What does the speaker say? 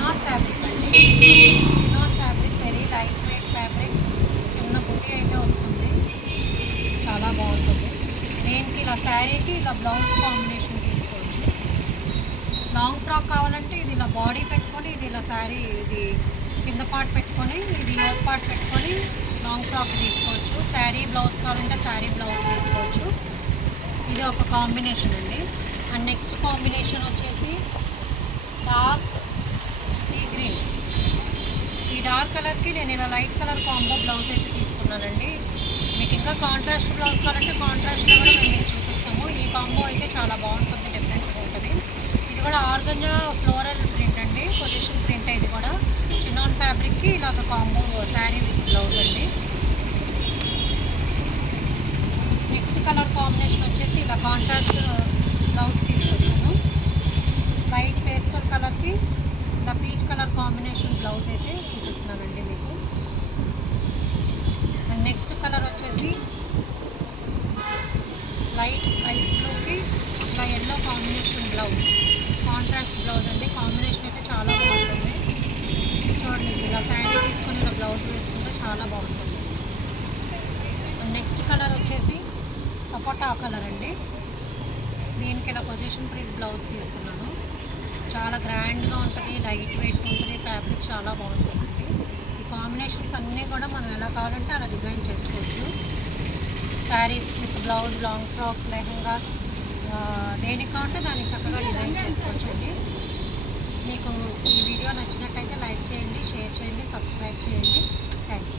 Chinon fabric అండి. Chinon fabric very light weight fabric. చిన్న బుట్టి అయితే వస్తుంది, చాలా బాగుంటుంది. దేనికి ఇలా శారీకి ఇలా బ్లౌజ్ కాంబినేషన్ తీసుకోవచ్చు. లాంగ్ ఫ్రాక్ కావాలంటే ఇది ఇలా బాడీ పెట్టుకొని, ఇది ఇలా శారీ ఇది కింద పార్ట్ పెట్టుకొని, ఇది యోక్ పార్ట్ పెట్టుకొని లాంగ్ ఫ్రాక్ తీసుకోవచ్చు. శారీ బ్లౌజ్ కావాలంటే శారీ బ్లౌజ్ తీసుకోవచ్చు. ఇది ఒక కాంబినేషన్ అండి. అండ్ నెక్స్ట్ కాంబినేషన్ వచ్చేసి డార్క్ సీ గ్రీన్. ఈ డార్క్ కలర్కి నేను ఇలా లైట్ కలర్ కాంబో బ్లౌజ్ అయితే తీసుకున్నానండి. మీకు ఇంకా కాంట్రాస్ట్ బ్లౌజ్ కావాలంటే కాంట్రాస్ట్లో కూడా మేము మీకు చూపిస్తాము. ఈ కాంబో అయితే చాలా బాగుంటుంది, డిఫరెంట్గా ఉంటుంది. ఇది కూడా ఆర్గంజా ఫ్లోరల్ ప్రింట్ అండి, పొజిషన్ ప్రింట్. ఇది కూడా చినాన్ ఫ్యాబ్రిక్కి ఇలాగ కాంబో శారీ విత్ బ్లౌజ్ అండి. నెక్స్ట్ కలర్ కాంబినేషన్ వచ్చేసి ఇలా కాంట్రాస్ట్ బ్లౌజ్ తీసుకొచ్చాను. లైట్ పేస్టల్ కలర్కి ఇలా పీచ్ కలర్ కాంబినేషన్ బ్లౌజ్ అయితే చూపిస్తున్నానండి మీకు. అండ్ నెక్స్ట్ కలర్ వచ్చేసి లైట్ ఐస్ బ్లూకి ఇలా yellow combination blouse, contrast blouse అండి. కాంబినేషన్ అయితే చాలా బాగుంటుంది. చూడండి, ఇలా శారీ తీసుకొని ఇలా బ్లౌజ్ వేసుకుంటే చాలా బాగుంటుంది. అండ్ నెక్స్ట్ కలర్ వచ్చేసి సపోటా కలర్ అండి. దీనికి ఇలా పొజిషన్ ప్రింట్ బ్లౌజ్ తీసుకున్నాను. చాలా గ్రాండ్గా ఉంటుంది, లైట్ వెయిట్ ఉంటుంది, ఫ్యాబ్రిక్ చాలా బాగుంటుందండి. ఈ కాంబినేషన్స్ అన్నీ కూడా మనం ఎలా కావాలంటే అలా డిజైన్ చేసుకోవచ్చు. Saris with blouse, long frocks, lehengas, దేనికి కావాలంటే దానికి చక్కగా డిజైన్ చేసుకోవచ్చు అండి. మీకు ఈ వీడియో నచ్చినట్టయితే లైక్ చేయండి, షేర్ చేయండి, సబ్స్క్రైబ్ చేయండి. థ్యాంక్స్.